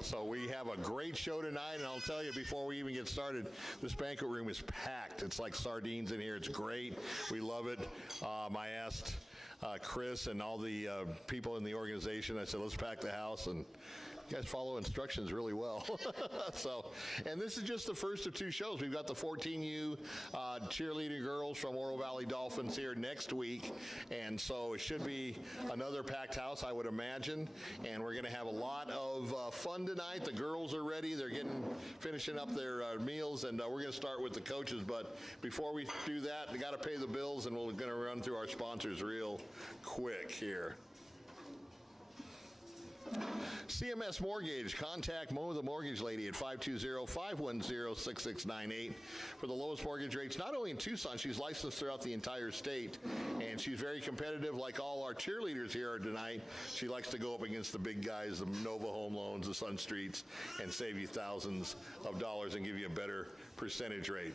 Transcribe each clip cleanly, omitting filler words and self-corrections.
So we have a great show tonight, and I'll tell you before we even get started, this banquet room is packed. It's like sardines in here. It's great. We love it. I asked Chris and all the people in the organization, I said, let's pack the house, and you guys follow instructions really well. And this is just the first of two shows. We've got the 14U cheerleading girls from Oro Valley Dolphins here next week, and so it should be another packed house, I would imagine, and we're going to have a lot of fun tonight. The girls are ready. They're finishing up their meals, and we're going to start with the coaches, but before we do that, we got to pay the bills, and we're going to run through our sponsors real quick here. CMS Mortgage. Contact Mo, the mortgage lady, at 520-510-6698 for the lowest mortgage rates, not only in Tucson. She's licensed throughout the entire state, and she's very competitive like all our cheerleaders here tonight. She likes to go up against the big guys, the Nova Home Loans, the Sun Streets, and save you thousands of dollars and give you a better percentage rate.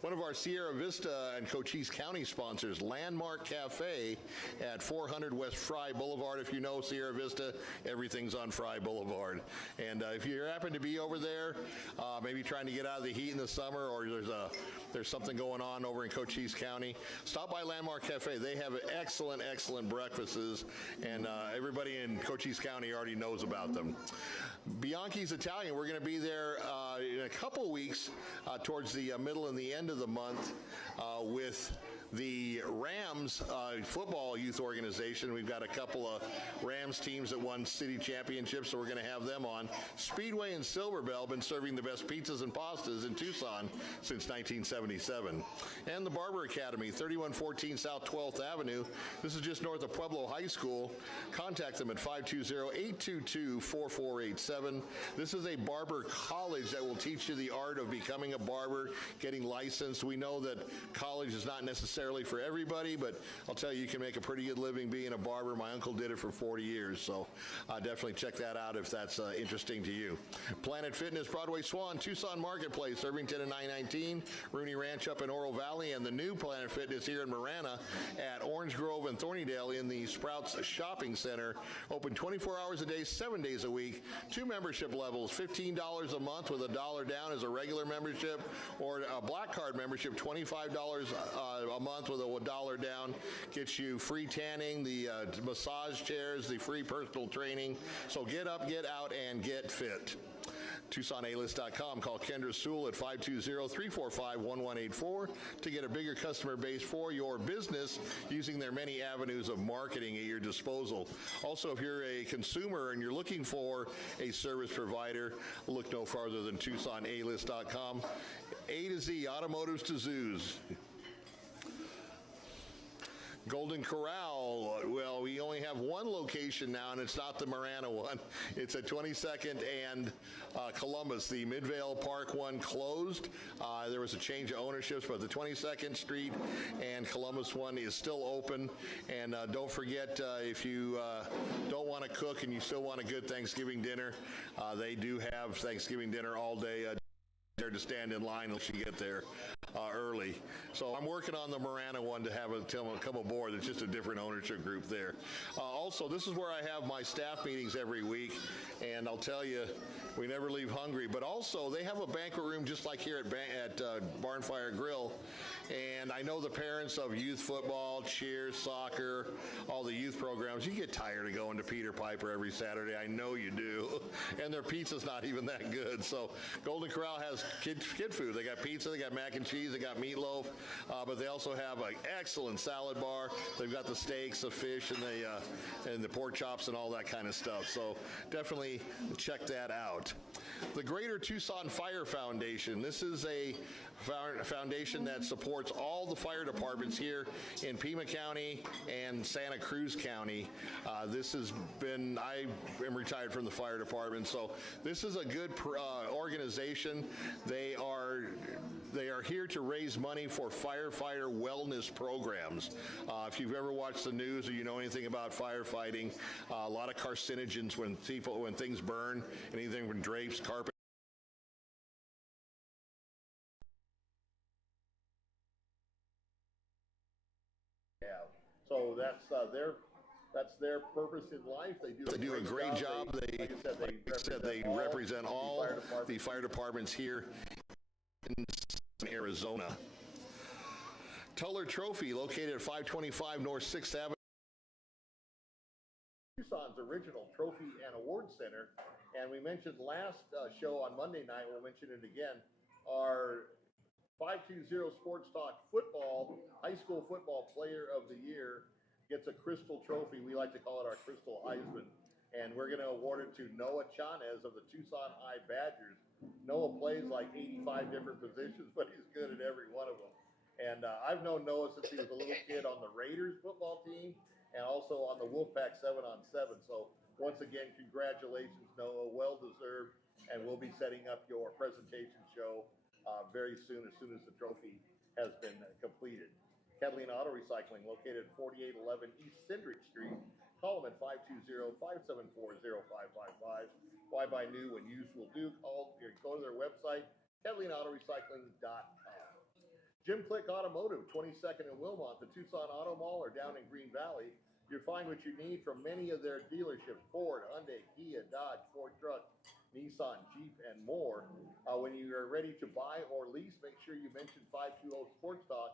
One of our Sierra Vista and Cochise County sponsors, Landmark Cafe at 400 West Fry Boulevard. If you know Sierra Vista, everything's on Fry Boulevard. And if you happen to be over there, maybe trying to get out of the heat in the summer, or there's something going on over in Cochise County, stop by Landmark Cafe. They have excellent, excellent breakfasts, and everybody in Cochise County already knows about them. Bianchi's Italian, we're going to be there in a couple weeks towards the middle and the end of the month with the Rams football youth organization. We've got a couple of Rams teams that won city championships, so we're going to have them on. Speedway and Silver Bell been serving the best pizzas and pastas in Tucson since 1977. And the Barber Academy, 3114 South 12th Avenue. This is just north of Pueblo High School. Contact them at 520-822-4487. This is a barber college that will teach you the art of becoming a barber, getting licensed. We know that college is not necessarily for everybody, but I'll tell you, you can make a pretty good living being a barber. My uncle did it for 40 years, so definitely check that out if that's interesting to you. Planet Fitness, Broadway Swan, Tucson Marketplace, Irvington and 919, Rooney Ranch up in Oro Valley, and the new Planet Fitness here in Marana at Orange Grove and Thornydale in the Sprouts Shopping Center. Open 24 hours a day, 7 days a week. 2 membership levels, $15 a month with $1 down as a regular membership, or a Black Card membership, $25 a month with $1 down. Gets you free tanning, the massage chairs, the free personal training. So get up, get out, and get fit. TucsonAlist.com. Call Kendra Sewell at 520-345-1184 to get a bigger customer base for your business using their many avenues of marketing at your disposal. Also, if you're a consumer and you're looking for a service provider, look no farther than TucsonAlist.com. A to Z, automotives to zoos. Golden Corral, well, we only have one location now, and it's not the Marana one. It's at 22nd and Columbus. The Midvale Park one closed. There was a change of ownerships, but the 22nd Street and Columbus one is still open. And don't forget, if you don't want to cook and you still want a good Thanksgiving dinner, they do have Thanksgiving dinner all day. There to stand in line unless you get there early. So I'm working on the Marana one to have it come aboard. It's just a different ownership group there. Also, this is where I have my staff meetings every week, and I'll tell you, we never leave hungry. But also, they have a banquet room just like here at Barnfire Grill. And I know the parents of youth football, cheer, soccer, all the youth programs, you get tired of going to Peter Piper every Saturday. I know you do. And their pizza's not even that good. So Golden Corral has kid food. They got pizza, they got mac and cheese, they got meatloaf, but they also have an excellent salad bar. They've got the steaks, the fish, and the pork chops and all that kind of stuff. So definitely check that out. The Greater Tucson Fire Foundation. This is a foundation that supports all the fire departments here in Pima County and Santa Cruz County. This has been, I am retired from the fire department, so this is a good organization. They are here to raise money for firefighter wellness programs. If you've ever watched the news or you know anything about firefighting, a lot of carcinogens when things burn, anything from drapes, carpet. So that's their That's their purpose in life. They do a great job. Like I said, they represent all the fire departments here in Arizona. Tuller Trophy, located at 525 North 6th Avenue. Tucson's original trophy and award center. And we mentioned last show on Monday night, we'll mention it again, our 520 Sports Talk football, high school football player of the year gets a crystal trophy. We like to call it our Crystal Heisman. And we're going to award it to Noah Chanez of the Tucson High Badgers. Noah plays like 85 different positions, but he's good at every one of them. And I've known Noah since he was a little kid on the Raiders football team and also on the Wolfpack 7-on-7. So once again, congratulations, Noah. Well deserved. And we'll be setting up your presentation show very soon, as the trophy has been completed. Catalina Auto Recycling, located at 4811 East Cindric Street. Call them at 520-574-0555. Why buy new when used will do? Go to their website, CatalinaAutoRecycling.com. Jim Click Automotive, 22nd and Wilmot, the Tucson Auto Mall, or down in Green Valley. You'll find what you need from many of their dealerships: Ford, Hyundai, Kia, Dodge, Ford Truck, Nissan, Jeep, and more. When you are ready to buy or lease, make sure you mention 520 Sports Talk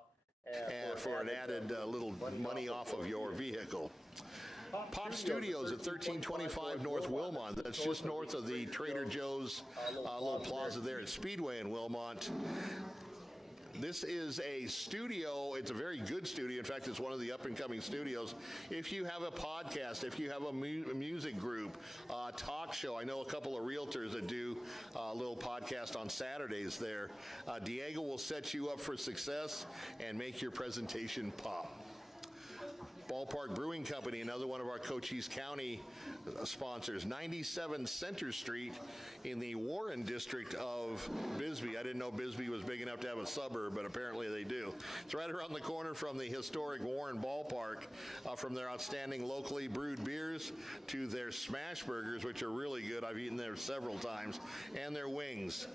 and for an added little money off of your vehicle. Pop Studios at 1325 North Wilmot. That's just north of the Trader Joe's little plaza there at Speedway in Wilmot. This is a studio. It's a very good studio. In fact, it's one of the up-and-coming studios. If you have a podcast, if you have a music group, talk show, I know a couple of realtors that do a little podcast on Saturdays there. Diego will set you up for success and make your presentation pop. Ballpark Brewing Company, another one of our Cochise County sponsors, 97 Center Street in the Warren district of Bisbee. I didn't know Bisbee was big enough to have a suburb, but apparently they do. It's right around the corner from the historic Warren Ballpark. From their outstanding locally brewed beers to their smash burgers, which are really good. I've eaten there several times, and their wings.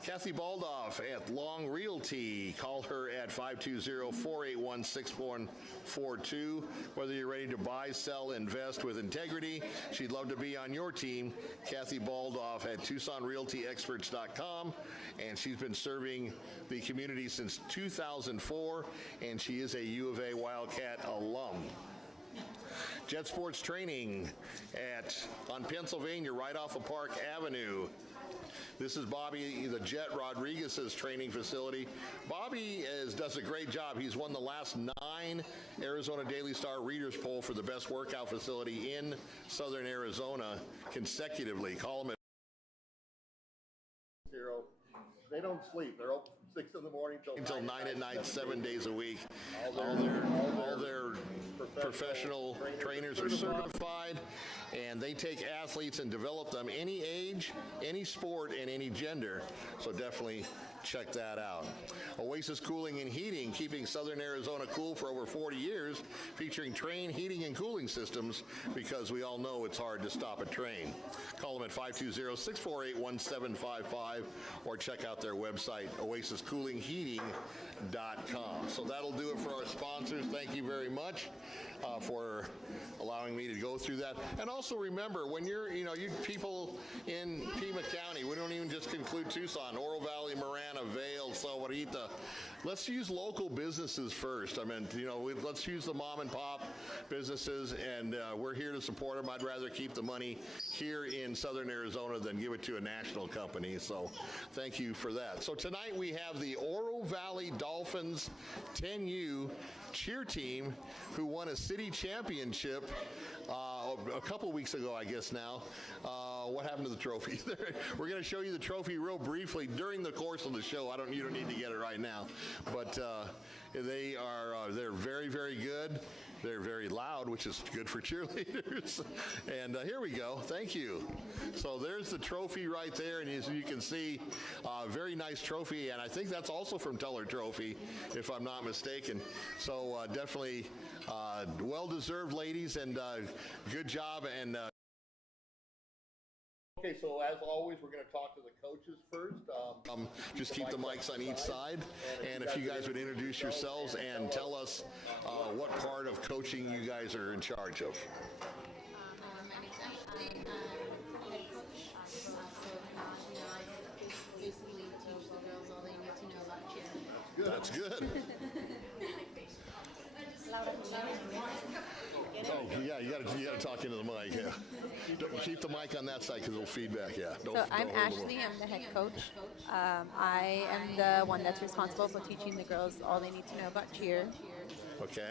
Kathy Baldoff at Long Realty. Call her at 520-481-6142. Whether you're ready to buy, sell, invest with integrity, she'd love to be on your team. Kathy Baldoff at TucsonRealtyExperts.com. And she's been serving the community since 2004, and she is a U of A Wildcat alum. Jet Sports Training on Pennsylvania, right off of Park Avenue. This is Bobby the Jet Rodriguez's training facility. Bobby does a great job. He's won the last 9 Arizona Daily Star Readers Poll for the best workout facility in Southern Arizona consecutively. Call him at 0. They don't sleep. They're open from 6 in the morning until 9 at night, 7 days a week. All their professional trainers are certified, and they take athletes and develop them any age, any sport, and any gender. So definitely check that out. Oasis Cooling and Heating, keeping Southern Arizona cool for over 40 years, featuring Trane heating and cooling systems, because we all know it's hard to stop a train. Call them at 520-648-1755 or check out their website, oasiscoolingheating.com. So that'll do it for our sponsors. Thank you very much for allowing me to go through that. And also remember, when you people in Pima County, we don't even just include Tucson, Oro Valley, Marana, Vail, Sahuarita. Let's use local businesses first. I mean, let's use the mom and pop businesses, and we're here to support them. I'd rather keep the money here in Southern Arizona than give it to a national company. So thank you for that. So tonight we have the Oro Valley Dolphins 10U cheer team, who won a city championship a couple weeks ago, I guess now. What happened to the trophy? We're going to show you the trophy real briefly during the course of the show. You don't need to get it right now, but they're very, very good. They're very loud, which is good for cheerleaders. And here we go. Thank you. So there's the trophy right there, and as you can see, very nice trophy. And I think that's also from Tuller Trophy, if I'm not mistaken. So definitely well-deserved, ladies, and good job. And Okay, so as always, we're going to talk to the coaches first. Just keep the mics on each side. And if you guys would introduce yourselves and tell us what part of coaching you guys are in charge of. My name's Ashley. I'm head coach. I basically teach the girls all they need to know about cheer. That's good. Oh, yeah, you got to talk into the mic. Yeah. Keep the mic on that side because it'll feedback. Yeah. So I'm Ashley. I'm the head coach. I am the one that's responsible for teaching the girls all they need to know about cheer. Okay.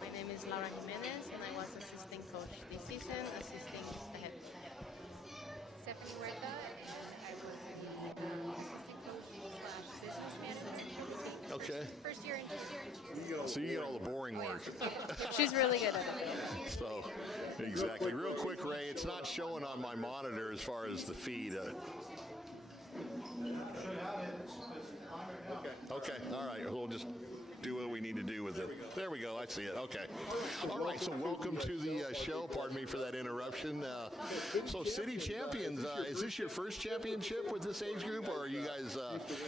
My name is Laura Jimenez, and I was assistant coach this season, assisting the head coach. Stephanie Huerta, and I was assistant coach / business manager. Okay. First year in cheer. So you get all the boring work. She's really good at it. So, exactly. Real quick, Ray, it's not showing on my monitor as far as the feed. Okay. All right. We'll just do what we need to do with it. There we go. I see it. Okay. All right. So welcome to the show. Pardon me for that interruption. So city champions, is this your first championship with this age group, or are you guys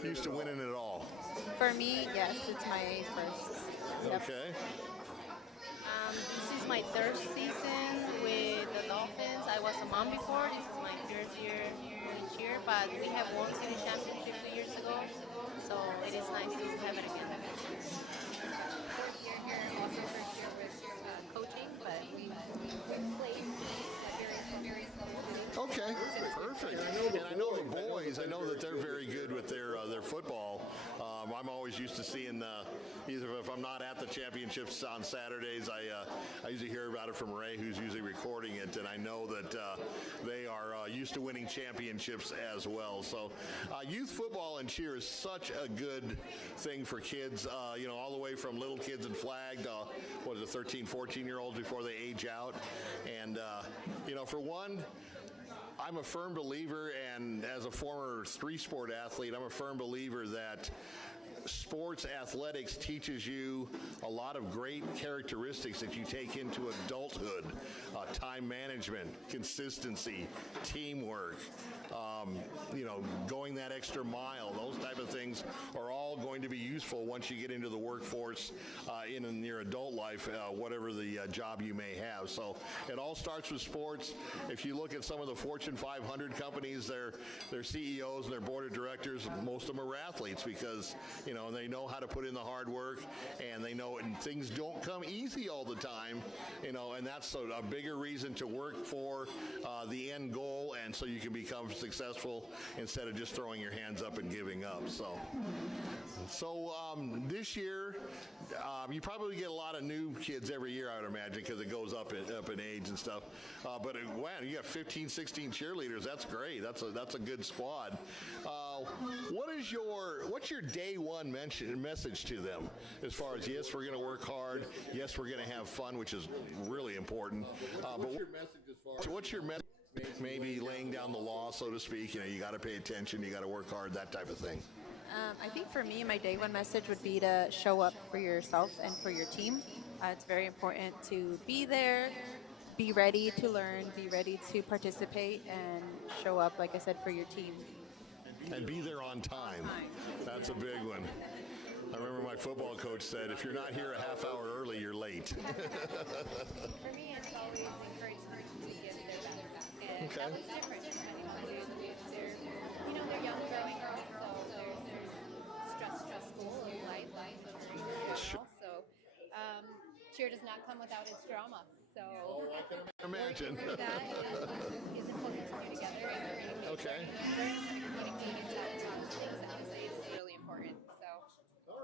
used to winning it all? For me, yes, it's my first. Yep. Okay. This is my third season with the Dolphins. I was a mom before. This is my third year in cheer, but we have won city championship 2 years ago, so it is nice to have it again. You're here also first year with coaching, but we played at various levels. Okay, perfect. And I know the boys, I know that they're very good with their football. I'm always used to seeing, either if I'm not at the championships on Saturdays, I usually hear about it from Ray, who's usually recording it, and I know that they are used to winning championships as well. So youth football and cheer is such a good thing for kids, all the way from little kids in flag to, 13, 14-year-olds before they age out. And, for one, I'm a firm believer, and as a former three-sport athlete, I'm a firm believer that sports athletics teaches you a lot of great characteristics that you take into adulthood. Time management, consistency, teamwork, going that extra mile. Those type of things are all going to be useful once you get into the workforce in your adult life, whatever the job you may have. So it all starts with sports. If you look at some of the Fortune 500 companies, their CEOs and their board of directors, most of them are athletes because, and they know how to put in the hard work, and they know and things don't come easy all the time, and that's a bigger reason to work for the end goal, and so you can become successful instead of just throwing your hands up and giving up. So this year, you probably get a lot of new kids every year, I would imagine, because it goes up in age and stuff. But wow, you got 15, 16 cheerleaders. That's great. That's a good squad. What's your day one message to them as far as, yes, we're going to work hard, yes, we're going to have fun, which is really important. But what's your message? Maybe laying down the law, so to speak. You got to pay attention, you got to work hard, that type of thing. I think for me, my day one message would be to show up for yourself and for your team. It's very important to be there, be ready to learn, be ready to participate, and show up, like I said, for your team. And be there on time. That's a big one. I remember my football coach said, if you're not here a half hour early, you're late. For me, it's always encouragement to give their best. And Okay. that was different depending on the age. They're young growing girls, so there's stressful life. Sure. Also, cheer does not come without its drama. So I can imagine. through that is important to do together. And Okay. communicating things that you say is really important.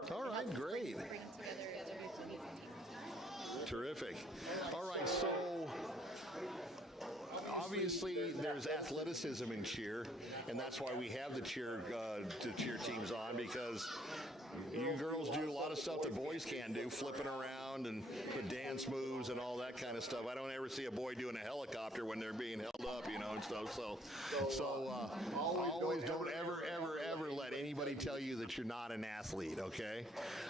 So All right, great. bring together other teams. Terrific. All right, so obviously there's athleticism in cheer, and that's why we have the cheer teams on, because You girls do a lot of stuff that boys can do, flipping around and the dance moves and all that kind of stuff. I don't ever see a boy doing a helicopter when they're being held up, and stuff. So always don't ever let anybody tell you that you're not an athlete, okay?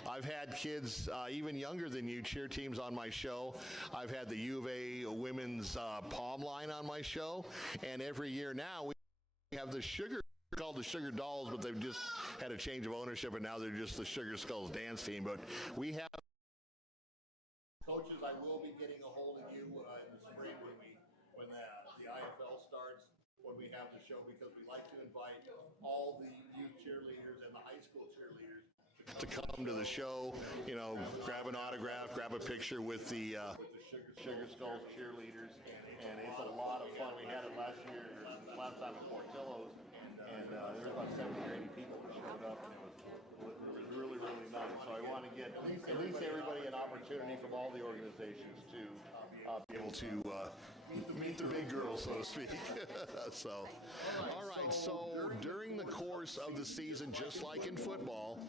I've had kids even younger than you cheer teams on my show. I've had the U of A women's palm line on my show, and every year now we have the called the Sugar Dolls, but they've just had a change of ownership, and now they're just the Sugar Skulls dance team. But we have coaches. I will be getting a hold of you in the spring when the IFL starts, when we have the show, because we like to invite all the youth cheerleaders and the high school cheerleaders to come to the show. Grab an autograph, grab a picture with the Sugar Skulls cheerleaders, and it's a lot of fun. We had it last time at Portillo's. And there was about 70 or 80 people that showed up, and it was really, really nice. So I want to get at least everybody an opportunity from all the organizations to be able to meet the big girls, so to speak. All right, so during the course of the season, just like in football,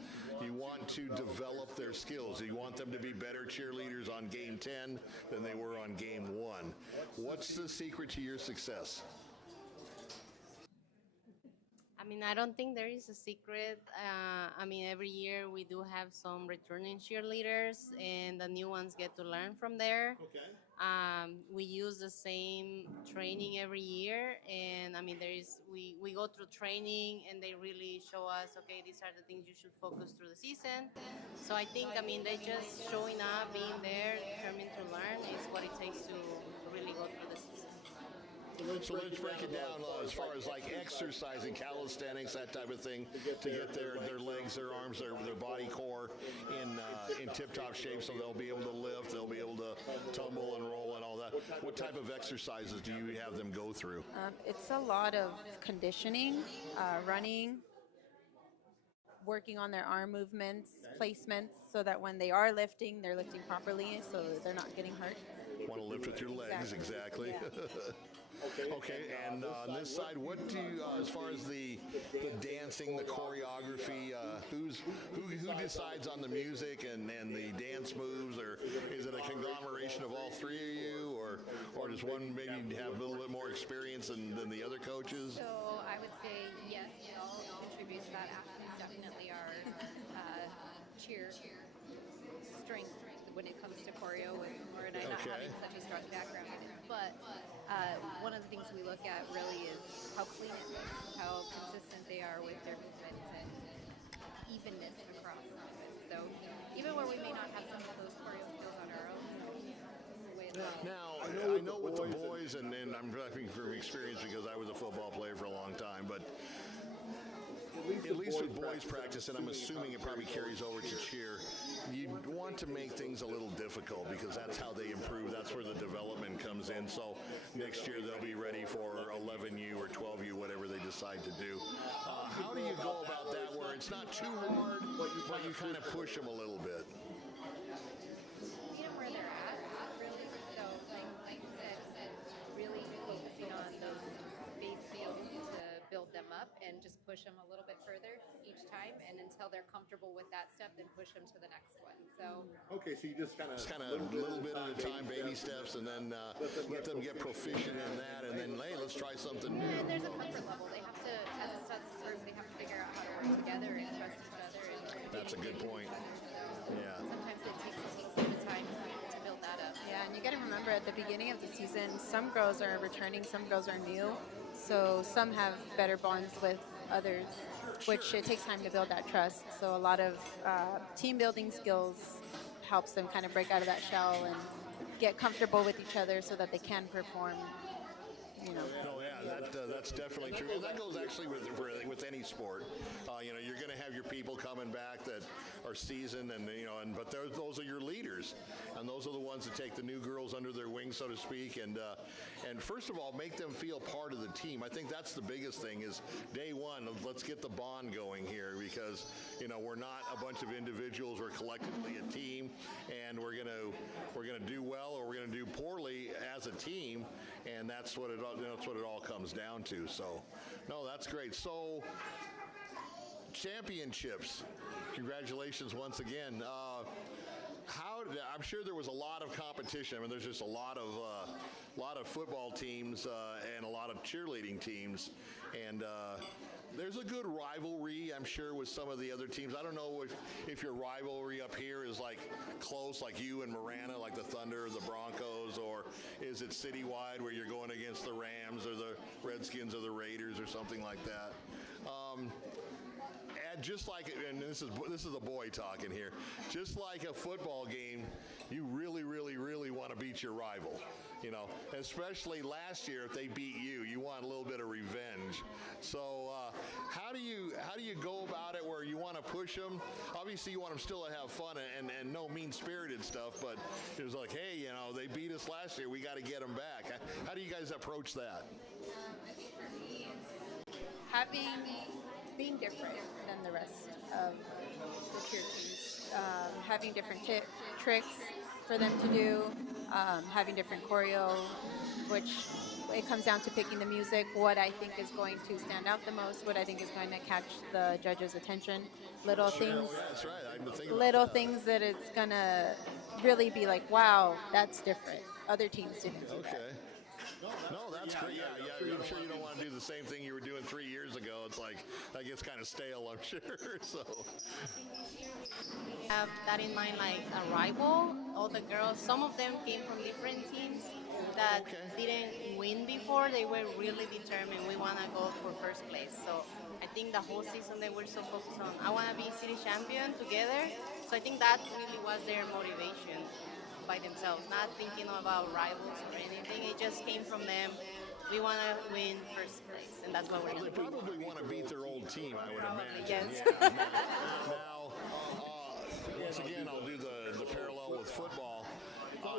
you want to develop their skills. You want them to be better cheerleaders on game 10 than they were on game 1. What's the secret to your success? I don't think there is a secret. Every year we do have some returning cheerleaders, and the new ones get to learn from there. Okay. We use the same training every year, and we go through training, and they really show us, okay, these are the things you should focus through the season. So I think, they just showing up, being there, determined to learn is what it takes to really go through the season. So let's break it down as far as like exercising, calisthenics, that type of thing, to get their legs, their arms, their body core in tip-top shape, so they'll be able to lift, they'll be able to tumble and roll and all that. What type of exercises do you have them go through? It's a lot of conditioning, running, working on their arm movements, placements, so that when they are lifting, they're lifting properly, so they're not getting hurt. Want to lift with your legs, exactly. Yeah. Okay, and on this side, what do you, as far as the dancing, the choreography, who decides on the music and the dance moves, or is it a conglomeration of all three of you, or does one maybe have a little bit more experience than the other coaches? So I would say yes, we all contribute to that. Athletes definitely are cheer strength when it comes to choreo, and Laura and I not having such a strong background in it. But one of the things we look at really is how clean it looks, how consistent they are with their movements, and evenness across. So even where we may not have some of those choreo skills on our own, now, I know with the boys, and I'm talking from experience because I was a football player for a long time, but at least with boys practice, and I'm assuming it probably carries over to cheer, you want to make things a little difficult because that's how they improve. That's where the development comes in. So next year they'll be ready for 11U or 12U, whatever they decide to do. How do you go about that where it's not too hard, but you kind of push them a little bit? meet them where they're at, really. So, like you said, really focusing on those base skills to build them up and just push them a little bit further each time, and until they're comfortable with that step, then push them to the next one. So okay, so you just kind of a little bit at a time, baby steps, and then let them get proficient in that, and then hey, let's try something new. and there's a comfort level. They have to, as a studs group, they have to figure out how to work together and trust each other. And That's a good point. Yeah. sometimes it takes a bit of time to build that up. Yeah, and you got to remember at the beginning of the season, some girls are returning, some girls are new. So some have better bonds with others, which it takes time to build that trust. So a lot of team building skills helps them kind of break out of that shell and get comfortable with each other so that they can perform. No, yeah, that's definitely true. And that goes actually with any sport. You're going to have your people coming back that are seasoned, but those are your leaders, and those are the ones that take the new girls under their wing, so to speak. And first of all, make them feel part of the team. I think that's the biggest thing. Is day one, let's get the bond going here, because we're not a bunch of individuals. We're collectively a team, and we're gonna do well or we're gonna do poorly as a team, and that's what it all comes down to. So, no, that's great. So, championships. Congratulations once again. I'm sure there was a lot of competition. I mean, there's just a lot of football teams and a lot of cheerleading teams, and there's a good rivalry, I'm sure, with some of the other teams. I don't know if your rivalry up here is like close, like you and Marana, like the Thunder or the Broncos, or is it citywide where you're going against the Rams or the Redskins or the Raiders or something like that? Just like, and this is a boy talking here, just like a football game, you really, really, really want to beat your rival. You know, especially last year, if they beat you, you want a little bit of revenge. So how do you go about it where you want to push them? Obviously, you want them still to have fun and no mean-spirited stuff, but it was like, hey, you know, they beat us last year. We got to get them back. How do you guys approach that? I think for me, Being different than the rest of the cheer teams, having different tricks for them to do, having different choreo, which it comes down to picking the music, what I think is going to stand out the most, what I think is going to catch the judge's attention, little things, Yeah, that's right. I didn't think about little that. things that it's gonna really be like, wow, that's different. Other teams didn't do that. Okay. No, that's great. Yeah. I'm sure you don't want to do the same thing you were doing 3 years ago. It's like, that gets kind of stale, I'm sure. So. Have that in mind, like a rival. All the girls, some of them came from different teams that didn't win before. They were really determined. We want to go for first place. So I think the whole season they were so focused on, I want to be city champion together. So I think that really was their motivation by themselves, not thinking about rivals or anything. It just came from them. We want to win first place, and that's what we're They going to do. probably want to beat their old team, I would imagine. yes. Yeah. Now, once again, I'll do the parallel with football.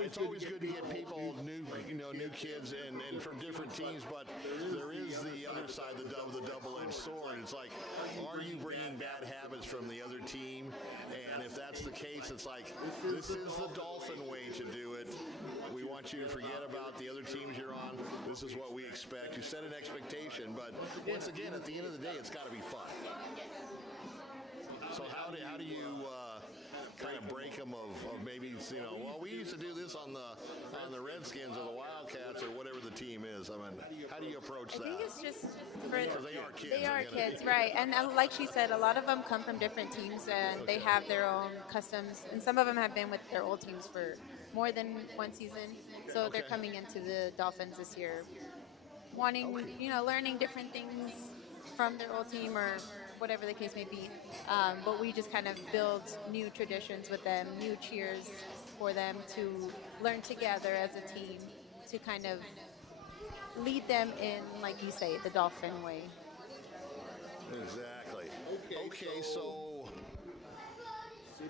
It's always good to get people, new kids, and from different teams. But there is the other side of the double-edged sword. It's like, are you bringing bad habits from the other team? And if that's the case, it's like, this is the Dolphin way to do it. We want you to forget about the other teams you're on. This is what we expect. You set an expectation, but once again, at the end of the day, it's got to be fun. So how do you kind of break them of maybe, well, we used to do this on the Redskins or the Wildcats or whatever the team is. I mean, how do you approach I that? think it's just Because they are kids. They are kids, right? And like she said, a lot of them come from different teams, and they have their own customs. And some of them have been with their old teams for more than one season, so they're coming into the Dolphins this year, wanting, learning different things from their old team or whatever the case may be. But we just kind of build new traditions with them, new cheers for them to learn together as a team to kind of lead them in, like you say, the Dolphin way. Exactly. Okay, so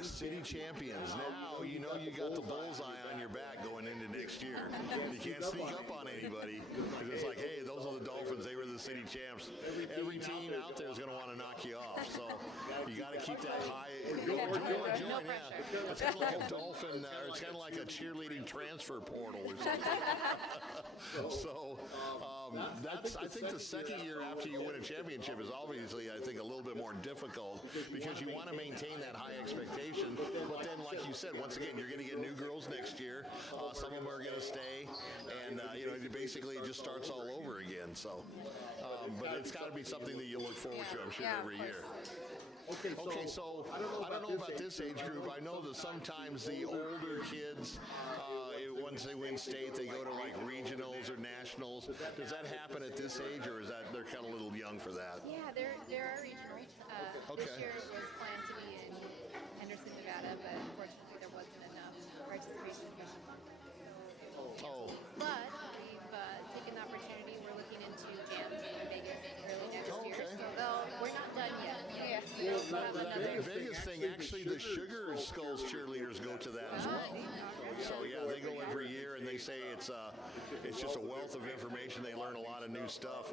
city champions. Now you got the bullseye on your back going into next year. You can't sneak up on anybody because it's like, hey, those are the Dolphins. They were the city champs. Every team out there is going to want to knock you off. So you got to keep that high. Join. It's kind of like a Dolphin, or it's kind of like a cheerleading transfer portal or something. So I think the second year after you win a championship is obviously, I think, a little bit more difficult because you want to maintain that high expectation. But then, like you said, once again, you're going to get new girls next year. Some of them are going to stay, and basically it just starts all over again. So, but it's got to be something that you look forward to, I'm sure, every year. Okay, so I don't know about this age group. I know that sometimes the older kids, once they win state, they go to like regionals or nationals. Does that happen at this age, or is that they're kind of a little young for that? Yeah, there are regionals. This year was planned to be in Henderson, Nevada, but unfortunately there wasn't enough participation. Oh. But we've taken the opportunity. We're looking into jams in Vegas early next year. So we're not done yet. That Vegas thing, actually, the Sugar Skulls cheerleaders go to that as well. So yeah, they go every year, and they say it's just a wealth of information. They learn a lot of new stuff.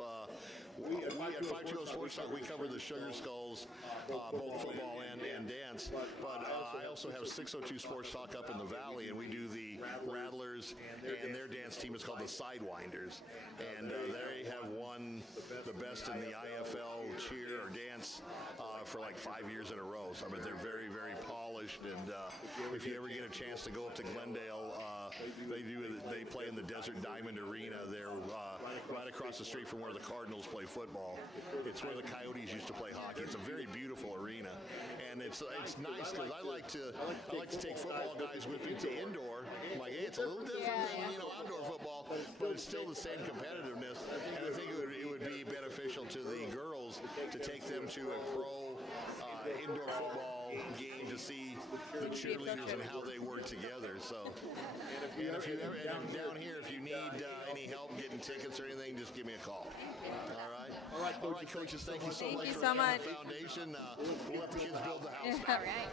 We at 520 Sports Talk, we cover the Sugar Skulls, both football and dance. But I also have 602 Sports Talk up in the Valley, and we do the Rattlers, and their dance team is called the Sidewinders. And they have won the best in the IFL cheer or dance for like 5 years in a row. So I mean, they're very, very polished. And if you ever get a chance to go up to Glendale, they play in the Desert Diamond Arena. They're right across the street from where the Cardinals play football. It's where the Coyotes used to play hockey. It's a very beautiful arena, and it's nice because I like to take football guys with me to indoor. I'm like, hey, it's a little different than outdoor football, but it's still the same competitiveness. And I think it would be beneficial to the girls to take them to a pro indoor football game to see the cheerleaders and how they work together. So, and if you ever down here, if you need any help getting tickets or anything, just give me a call. All right, coaches. Thank you so much for the foundation. We'll let the kids build the house. All right.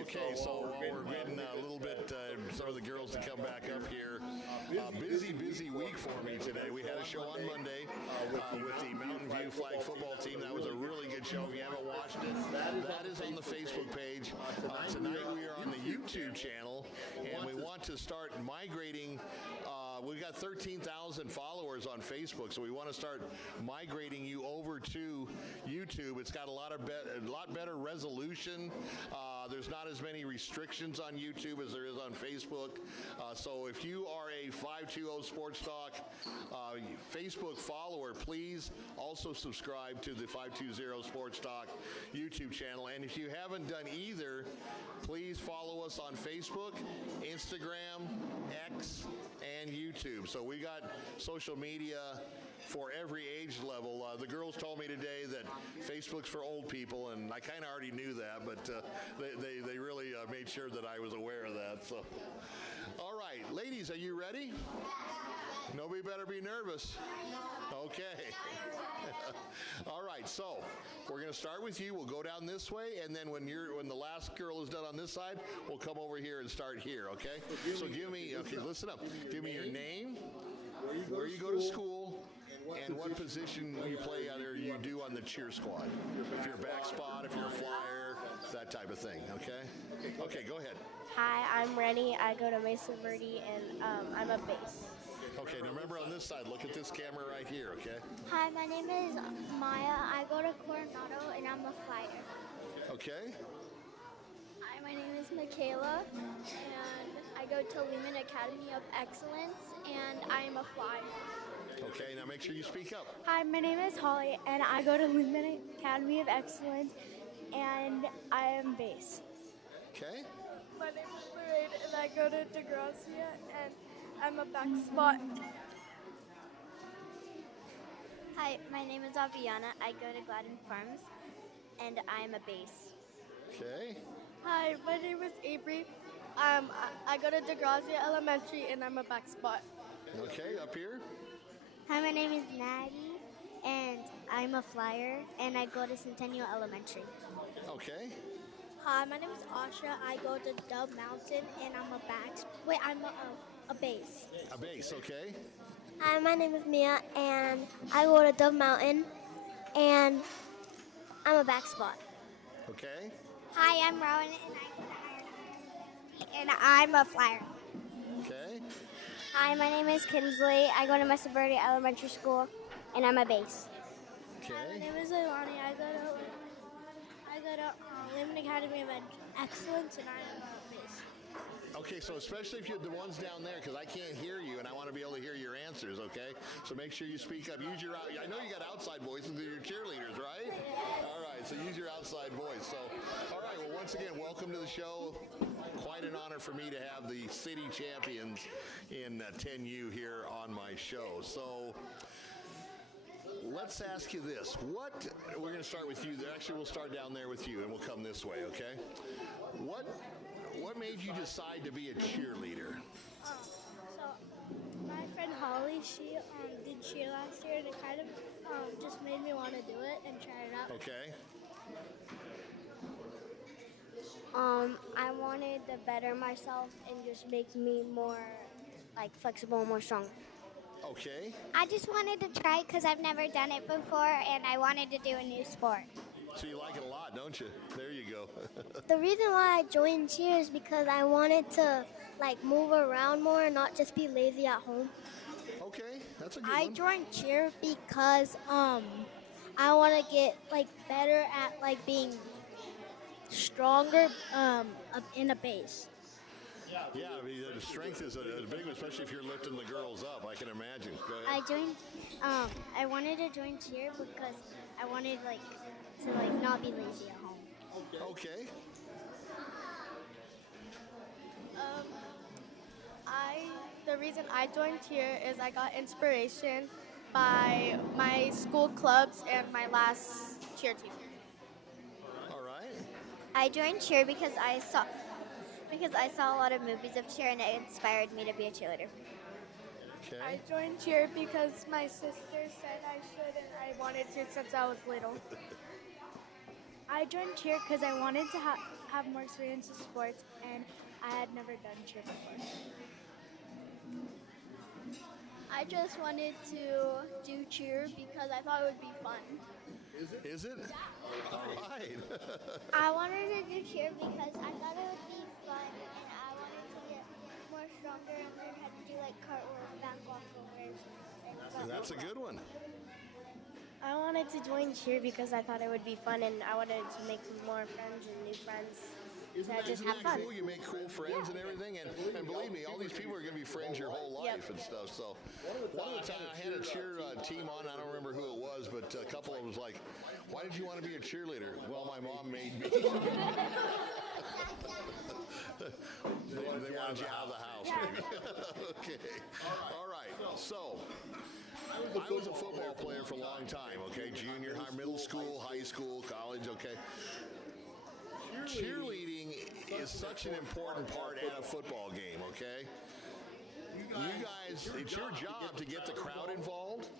Okay, so while we're getting a little bit, some of the girls to come back up here. Busy week for me today. We had a show on Monday with the Mountain View flag football team. That was a really good show. If you haven't watched it, that is on the Facebook page. Tonight we are on the YouTube channel, and we want to start migrating. We've got 13,000 followers on Facebook, so we want to start migrating you over to YouTube. It's got a lot better resolution. There's not as many restrictions on YouTube as there is on Facebook. So if you are a 520 Sports Talk Facebook follower, please also subscribe to the 520 Sports Talk YouTube channel. And if you haven't done either, please follow us on Facebook, Instagram, X, and YouTube. So we got social media for every age level. The girls told me today that Facebook's for old people, and I kind of already knew that, but they really made sure that I was aware of that. So, all right, ladies, are you ready? Nobody better be nervous. Okay. All right, so we're going to start with you. We'll go down this way, and then when the last girl is done on this side, we'll come over here and start here, okay? So listen up. Give me your name, where you go to school, and what position you play or you do on the cheer squad. If you're a back spot, if you're a flyer, that type of thing, okay? Okay, go ahead. Hi, I'm Rennie. I go to Mesa Verde, and I'm a base. Okay, now remember on this side, look at this camera right here, okay? Hi, my name is Maya. I go to Coronado, and I'm a flyer. Okay. Hi, my name is Michaela, and I go to Lehman Academy of Excellence, and I'm a flyer. Okay, now make sure you speak up. Hi, my name is Holly, and I go to Lehman Academy of Excellence, and I am base. Okay. My name is Lorraine, and I go to DeGracia, and I'm a back spot. Hi, my name is Aviana. I go to Gladden Farms, and I'm a base. Okay. Hi, my name is Avery. I go to DeGracia Elementary, and I'm a back spot. Okay, up here. Hi, my name is Natty, and I'm a flyer, and I go to Centennial Elementary. Okay. Hi, my name is Asha. I go to Dub Mountain, and I'm a I'm a base. A base, okay. Hi, my name is Mia, and I go to Dub Mountain, and I'm a back spot. Okay. Hi, I'm Rowan, and I go to Iron, and I'm a flyer. Okay. Hi, my name is Kinsley. I go to Mesa Verde Elementary School, and I'm a base. Okay. Hi, my name is Leilani. I go to Lehman Academy of Excellence, and I'm a base. Okay, so especially if you're the ones down there, because I can't hear you, and I want to be able to hear your answers, okay? So make sure you speak up. Use your I know you got outside voices, they're your cheerleaders, right? All right, so use your outside voice. So, all right, well, once again, welcome to the show. Quite an honor for me to have the city champions in 10U here on my show. So, let's ask you this. We're going to start with you. Actually, we'll start down there with you, and we'll come this way, okay? What made you decide to be a cheerleader? So my friend Holly, she did cheer last year, and it kind of just made me want to do it and try it out. Okay. I wanted to better myself and just make me more flexible and more strong. Okay. I just wanted to try because I've never done it before, and I wanted to do a new sport. So you like it a lot, don't you? There you go. The reason why I joined cheer is because I wanted to like move around more and not just be lazy at home. Okay, that's a good I one. joined cheer because I want to get like better at like being stronger in a base. Yeah, I mean, the strength is a big one, especially if you're lifting the girls up. I can imagine. Go I ahead. joined. I wanted to join cheer because I wanted like to like not be lazy at home. Okay. The reason I joined here is I got inspiration by my school clubs and my last cheer team. All right. I joined cheer because I saw a lot of movies of cheer and it inspired me to be a cheerleader. Okay. I joined cheer because my sister said I should and I wanted to since I was little. I joined cheer because I wanted to have more experience in sports and I had never done cheer before. I just wanted to do cheer because I thought it would be fun. Is it? All right. I wanted to do cheer because I thought it would be fun and I wanted to get more stronger and learn how to do like cartwheels, back walkovers, and front That's a good one. I wanted to join cheer because I thought it would be fun and I wanted to make more friends and new friends. Isn't just that have fun. cool? You make cool friends and everything, and believe me, all these people are going to be friends your whole life and stuff. So, one of the times I had a cheer team on, I don't remember who it was, but a couple of them was like, "Why did you want to be a cheerleader?" Well, my mom made me. they wanted you out of the house, maybe. Okay. All right. So, I was a football player for a long time. Okay, junior high, middle school, high school, college. Okay. Cheerleading is such an important part at a football game, okay? You guys, it's your job to get the crowd involved,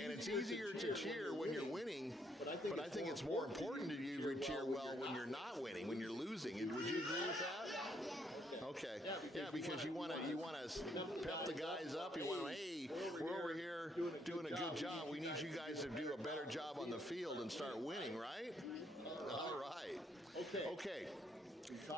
and it's easier to cheer when you're winning, but I think it's more important to you to cheer well when you're not winning, when you're losing. Would you agree with that? Okay. Yeah, because you want to pep the guys up. You want to, hey, we're over here doing a good job. We need you guys to do a better job on the field and start winning, right? All right. Okay.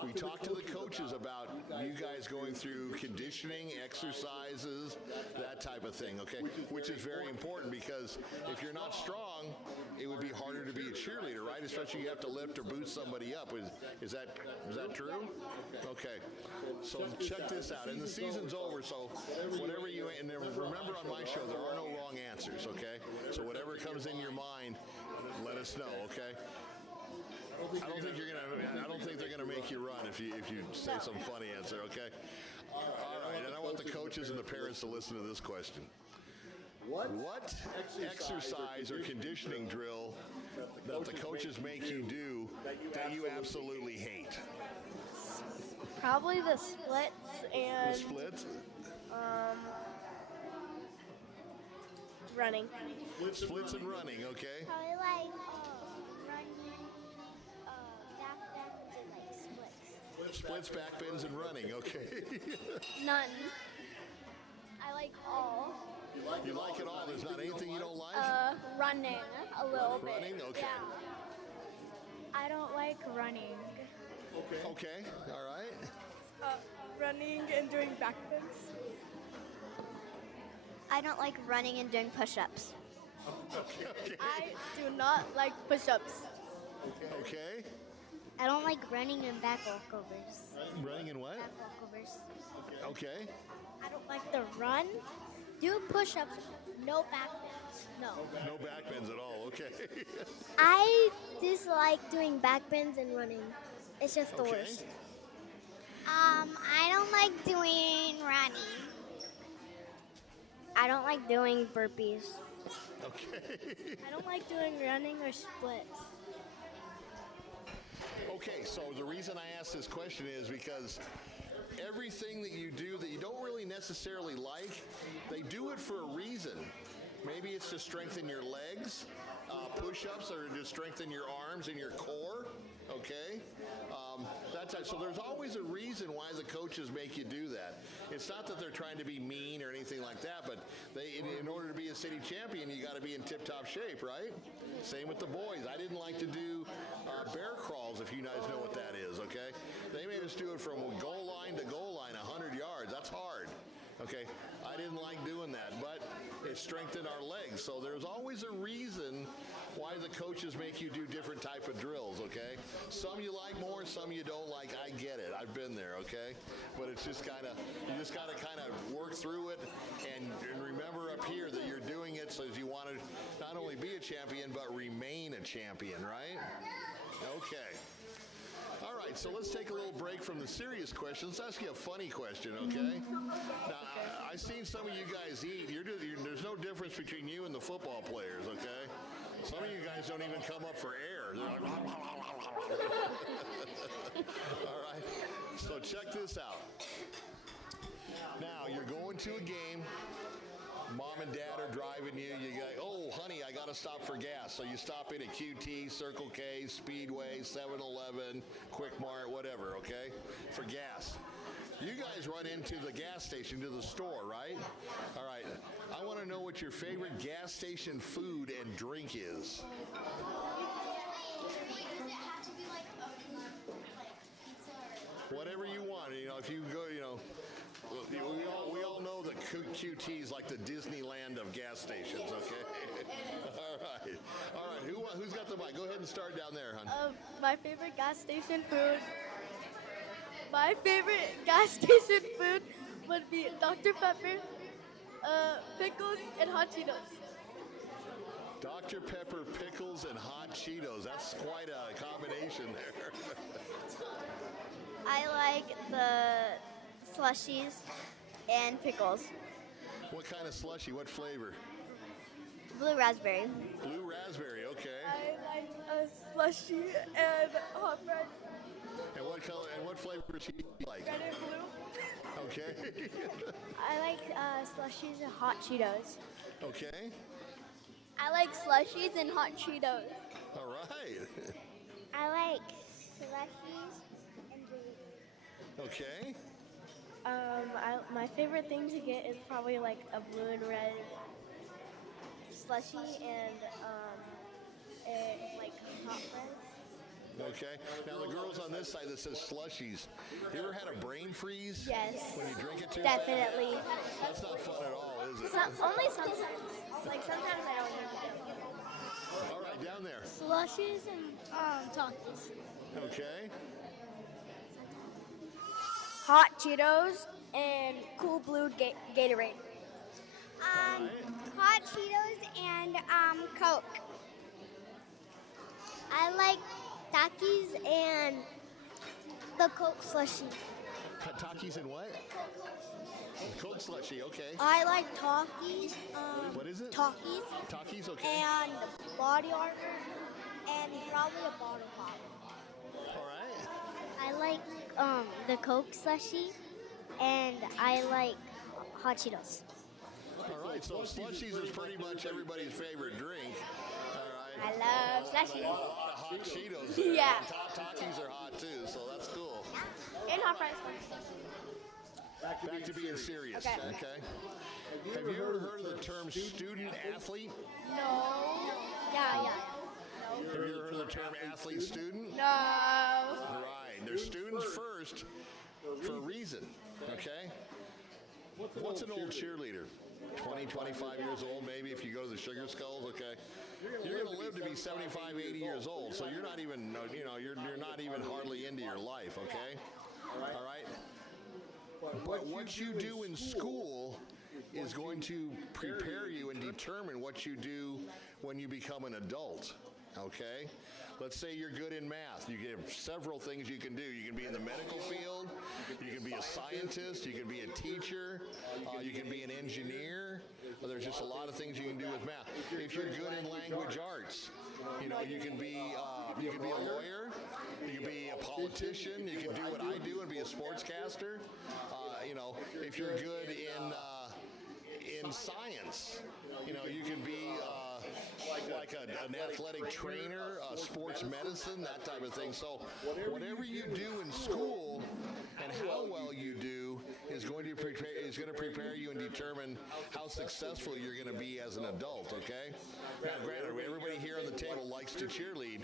We talked to the coaches about you guys going through conditioning, exercises, that type of thing, okay? Which is very important because if you're not strong, it would be harder to be a cheerleader, right? Especially you have to lift or boost somebody up. Is that true? Okay. So check this out. And the season's over, so whatever you, and remember on my show, there are no wrong answers, okay? So whatever comes in your mind, let us know, okay? I don't think they're gonna make you run if you say some funny answer, okay? All right, and I want the coaches and the parents to listen to this question. What exercise or conditioning drill that the coaches make you do that you absolutely hate? Probably the splits and The splits? running. Splits and running, okay? Probably like running, back bends and like splits. Splits, back bends, and running, okay? None. I like all. You like it all? There's not anything you don't like? Running a little bit. Running? Okay. I don't like running. Okay, all right. Running and doing back bends. I don't like running and doing push-ups. Okay. I do not like push-ups. Okay. I don't like running and back walkovers. Running and what? Back walkovers. Okay. I don't like the run. Do push-ups, no back bends. No. No back bends at all, okay. I dislike doing back bends and running. It's just the Okay. worst. I don't like doing running. I don't like doing burpees. Okay. I don't like doing running or splits. Okay, so the reason I asked this question is because everything that you do that you don't really necessarily like, they do it for a reason. Maybe it's to strengthen your legs, push-ups, or to strengthen your arms and your core. okay? So there's always a reason why the coaches make you do that. It's not that they're trying to be mean or anything like that, but in order to be a city champion, you got to be in tip-top shape, right? Same with the boys. I didn't like to do bear crawls, if you guys know what that is, okay? They made us do it from goal line to goal line, 100 yards. That's hard. Okay, I didn't like doing that, but it strengthened our legs. So there's always a reason why the coaches make you do different type of drills, okay? Some you like more, some you don't like. I get it. I've been there, okay? But it's just kind of, you just got to kind of work through it and remember up here that you're doing it so you want to not only be a champion, but remain a champion, right? Okay. All right, so let's take a little break from the serious questions. Let's ask you a funny question, okay? Now, I've seen some of you guys eat. There's no difference between you and the football players, okay? Some of you guys don't even come up for air. They're like, all right, so check this out. Now, you're going to a game. Mom and dad are driving you. You go, oh, honey, I got to stop for gas. So you stop in at QT, Circle K, Speedway, 7-Eleven, Quick Mart, whatever, okay, for gas. You guys run into the gas station, to the store, right? All right. I want to know what your favorite gas station food and drink is. Does it have to be like a food, like pizza or? Whatever you want. You know, if you go, you know, we all know that QT is like the Disneyland of gas stations, okay? All right. Who's got the mic? Go ahead and start down there, hon. My favorite gas station food. My favorite gas station food would be Dr. Pepper, pickles, and hot Cheetos. Dr. Pepper, pickles, and hot Cheetos. That's quite a combination there. I like the slushies and pickles. What kind of slushie? What flavor? Blue raspberry. Blue raspberry, okay. I like a slushie and hot fries. And what color and what flavor do you like? Red and blue. Okay. I like slushies and hot Cheetos. Okay. I like slushies and hot Cheetos. All right. I like slushies and blue. Okay. My favorite thing to get is probably like a blue and red slushie and like hot fries. Okay. Now the girls on this side that says slushies. You ever had a brain freeze? Yes. When you drink it too Definitely. fast? That's not fun at all, is it? Only sometimes. Like sometimes I don't drink it. All right, down there. Slushies and Takis. Okay. Hot Cheetos and cool blue Gatorade. All right. Hot Cheetos and Coke. I like Takis and the Coke slushie. Takis and what? Coke slushie, okay. I like Takis. What is it? Takis Takis, okay. and body armor and probably a bottle pop. All right. I like the Coke slushie and I like hot Cheetos. All right, so slushies is pretty much everybody's favorite drink. All right. I love Like a slushies. lot of hot Cheetos there. Yeah. And Takis are hot too, so that's cool. And hot fries. Back to being serious, Okay. okay? Have you ever heard of the term student athlete? No. Yeah. Have you ever heard of the term athlete student? No. Right. They're students first for a reason, okay? What's an old cheerleader? 20, 25 years old, maybe, if you go to the Sugar Skulls, okay? You're going to live to be 75, 80 years old, so you're not even, you know, you're not even hardly into your life, okay? All right? But what you do in school is going to prepare you and determine what you do when you become an adult, okay? Let's say you're good in math. You have several things you can do. You can be in the medical field. You can be a scientist. You can be a teacher. You can be an engineer. There's just a lot of things you can do with math. If you're good in language arts, you know, you can be a lawyer. You can be a politician. You can do what I do and be a sportscaster. You know, if you're good in in science. You know, you can be like an athletic trainer, sports medicine, that type of thing. So whatever you do in school and how well you do is going to prepare you and determine how successful you're going to be as an adult, okay? Now, granted, everybody here on the table likes to cheerlead,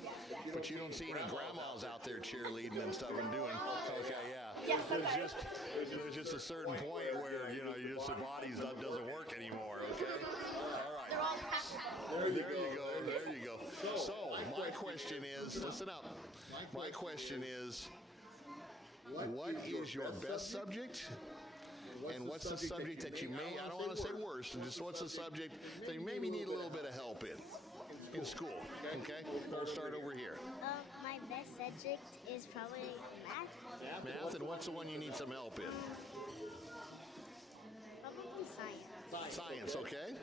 but you don't see any grandmas out there cheerleading and stuff and doing, okay, yeah. Yes, There's just a certain point where, you know, the bodies doesn't work anymore, okay? All right. They're all passionate. There you go. So, my question is, listen up. My question is, what is your best subject? And what's the subject that you may, I don't want to say worst, just what's the subject that you maybe need a little bit of help in school, okay? We'll start over here. My best subject is probably math. Math, and what's the one you need some help in? Probably science. Science, okay?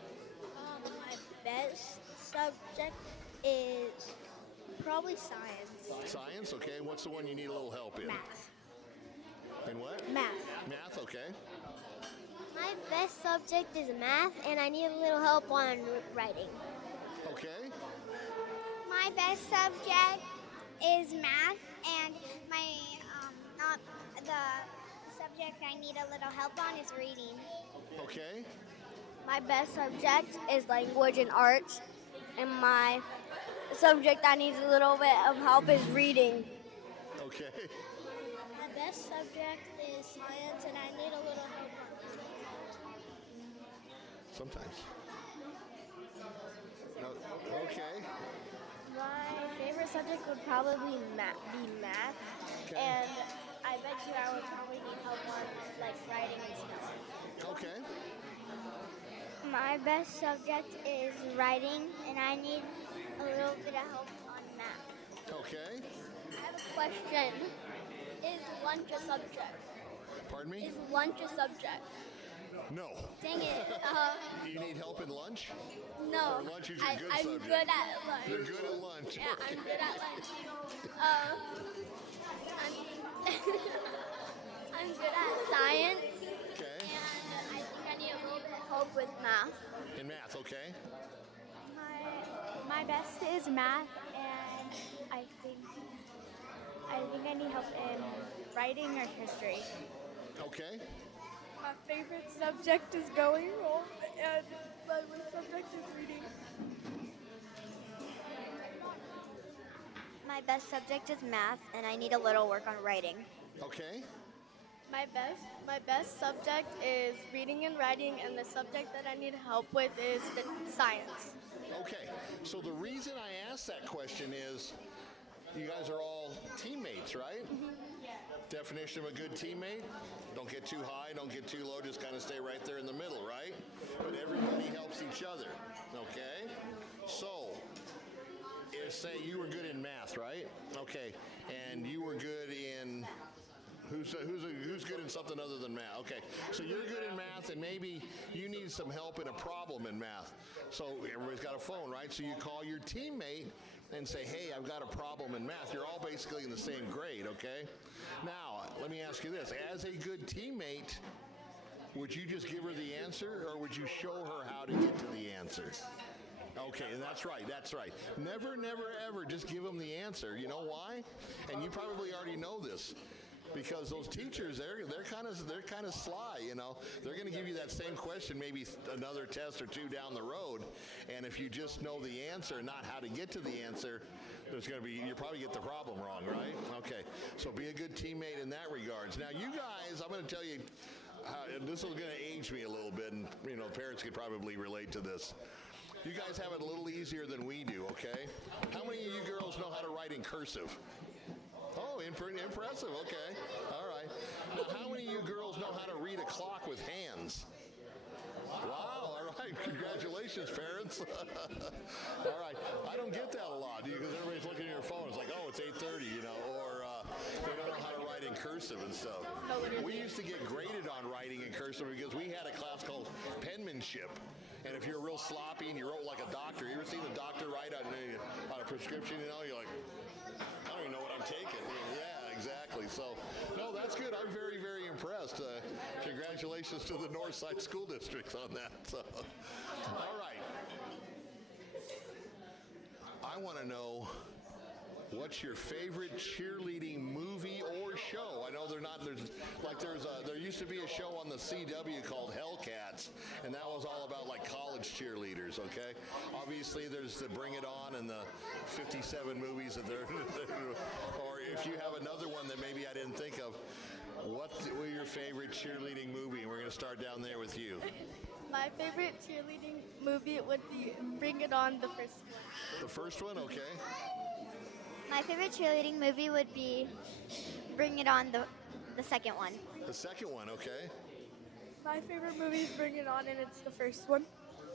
My best subject is probably science. Science, okay. What's the one you need a little help in? Math. In what? Math. Math, okay. My best subject is math, and I need a little help on writing. Okay. My best subject is math, and my not the subject I need a little help on is reading. Okay. My best subject is language and arts, and my subject that needs a little bit of help is reading. Okay. My best subject is science, and I need a little help on Sometimes. Okay. My favorite subject would probably be math, Okay. and I bet you I would probably need help on like writing and spelling. Okay. My best subject is writing, and I need a little bit of help on math. Okay. I have a question. Is lunch a subject? Pardon me? Is lunch a subject? No. Dang it. You need help in lunch? No. Or lunch is your good I'm subject? good at lunch. You're good at lunch. Yeah, I'm good at lunch. I'm, I'm good at science, Okay. and I think I need a little bit of help with math. In math, okay. My best is math, and I think I need help in writing or history. Okay. My favorite subject is going home, and my worst subject is reading. My best subject is math, and I need a little work on writing. Okay. My best subject is reading and writing, and the subject that I need help with is the science. Okay. So the reason I asked that question is you guys are all teammates, right? Definition of a good teammate? Don't get too high, don't get too low, just kind of stay right there in the middle, right? But everybody helps each other, okay? So, if say you were good in math, right? Okay, and you were good in who's good in something other than math? Okay, so you're good in math, and maybe you need some help in a problem in math. So everybody's got a phone, right? So you call your teammate and say, hey, I've got a problem in math. You're all basically in the same grade, okay? Now, let me ask you this. As a good teammate, would you just give her the answer, or would you show her how to get to the answer? Okay, that's right. Never, ever just give them the answer. You know why? And you probably already know this. Because those teachers, they're kind of sly, you know. They're going to give you that same question, maybe another test or two down the road, and if you just know the answer, not how to get to the answer, you'll probably get the problem wrong, right? Okay, so be a good teammate in that regards. Now, you guys, I'm going to tell you, this is going to age me a little bit, and you know, parents could probably relate to this. You guys have it a little easier than we do, okay? How many of you girls know how to write in cursive? Oh, impressive. Okay. All right. Now, how many of you girls know how to read a clock with hands? Wow. All right. Congratulations, parents. All right. I don't get that a lot because everybody's looking at your phone. It's like, oh, it's 8:30, you know, or they don't know how to write in cursive and stuff. We used to get graded on writing in cursive because we had a class called penmanship. And if you're real sloppy and you wrote like a doctor, you ever seen a doctor write on a prescription, you know, you're like, I don't even know what I'm taking. Yeah, exactly. So, no, that's good. I'm very, very impressed. Congratulations to the Northside School Districts on that. So, all right. I want to know, what's your favorite cheerleading movie or show? I know there used to be a show on the CW called Hellcats, and that was all about like college cheerleaders, okay? Obviously there's the Bring It On and the 57 movies that they're, or if you have another one that maybe I didn't think of, what was your favorite cheerleading movie? And we're going to start down there with you. My favorite cheerleading movie would be Bring It On, the first one. The first one, okay. My favorite cheerleading movie would be Bring It On, the second one. The second one, okay. My favorite movie is Bring It On, and it's the first one.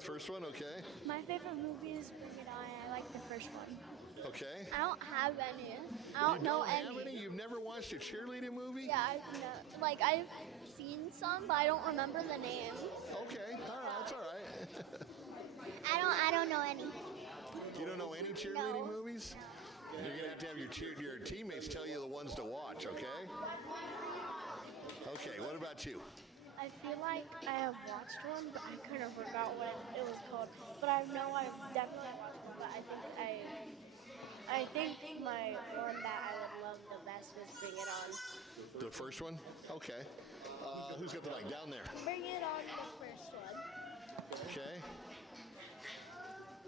First one, okay. My favorite movie is Bring It On, and I like the first one. Okay. I don't have any. I don't know have any. You've never watched a cheerleading movie? Yeah, I've seen some, but I don't remember the name. Okay, all right, that's all right. I don't know any. You don't know any cheerleading No. movies? You're gonna have to have your teammates tell you the ones to watch, okay? Okay, what about you? I feel like I have watched one, but I kind of forgot what it was called. But I know I've definitely watched it, but I think my one that I would love the best was Bring It On. The first one? Okay. Who's got the mic? Down there. Bring It On, the first one. Okay.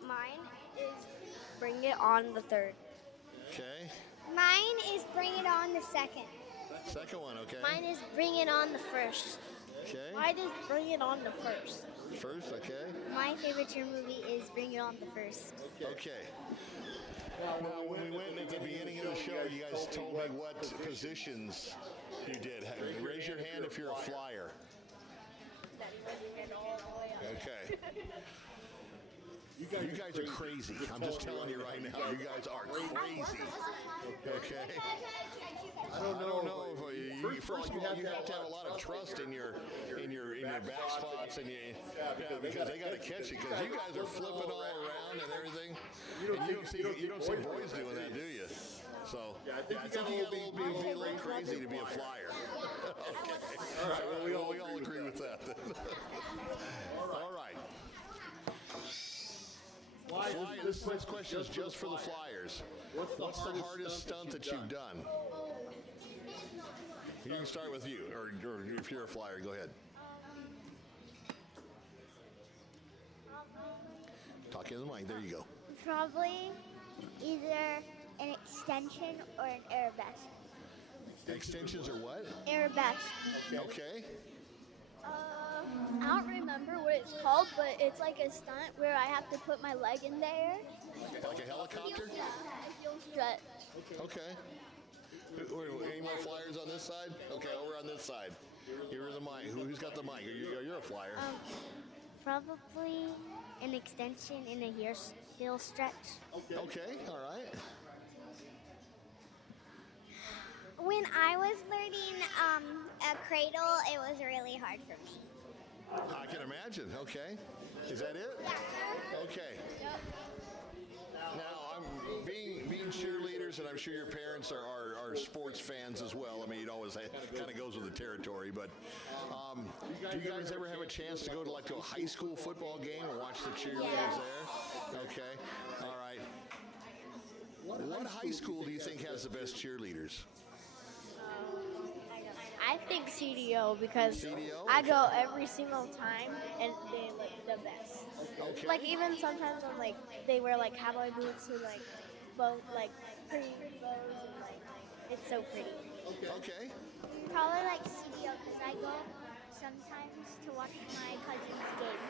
Mine is Bring It On, the third. Okay. Mine is Bring It On, the second. Second one, okay. Mine is Bring It On, the first. Okay. Mine is Bring It On, the first. First, okay. My favorite cheer movie is Bring It On, the first. Okay. Now, when we went at the beginning of the show, you guys told me what positions you did. Raise your hand if you're a flyer. Okay. You guys are crazy. I'm just telling you right now. You guys are crazy. Okay. I don't know if first of all, you have to have a lot of trust in your back spots and because they got to catch you because you guys are flipping all around and everything. And you don't see boys doing that, do you? So I think you got to be a little crazy to be a flyer. Okay. All right. Well, we all agree with that. All right. This question is just for the Flyers. What's the hardest stunt that you've done? You can start with you, or if you're a Flyer, go ahead. Talking to the mic, there you go. Probably either an extension or an arabesque. Extensions or what? Arabesque. Okay. I don't remember what it's called, but it's like a stunt where I have to put my leg in there. Like a helicopter? Yeah, heel stretch. Okay. Any more Flyers on this side? Okay, over on this side. You're the mic. Who's got the mic? You're a Flyer. Probably an extension in a heel stretch. Okay, all right. When I was learning a cradle, it was really hard for me. I can imagine. Okay. Is that it? Yeah. Okay. Now, I'm being cheerleaders, and I'm sure your parents are sports fans as well. I mean, it always kind of goes with the territory. But do you guys ever have a chance to go to a high school football game and watch the cheerleaders there? Okay. All right. What high school do you think has the best cheerleaders? I think CDO because CDO? I go every single time and they look the best. Okay. Like even sometimes when they wear cowboy boots and pretty bows and it's so pretty. Okay. Probably CDO because I go sometimes to watch my cousin's game.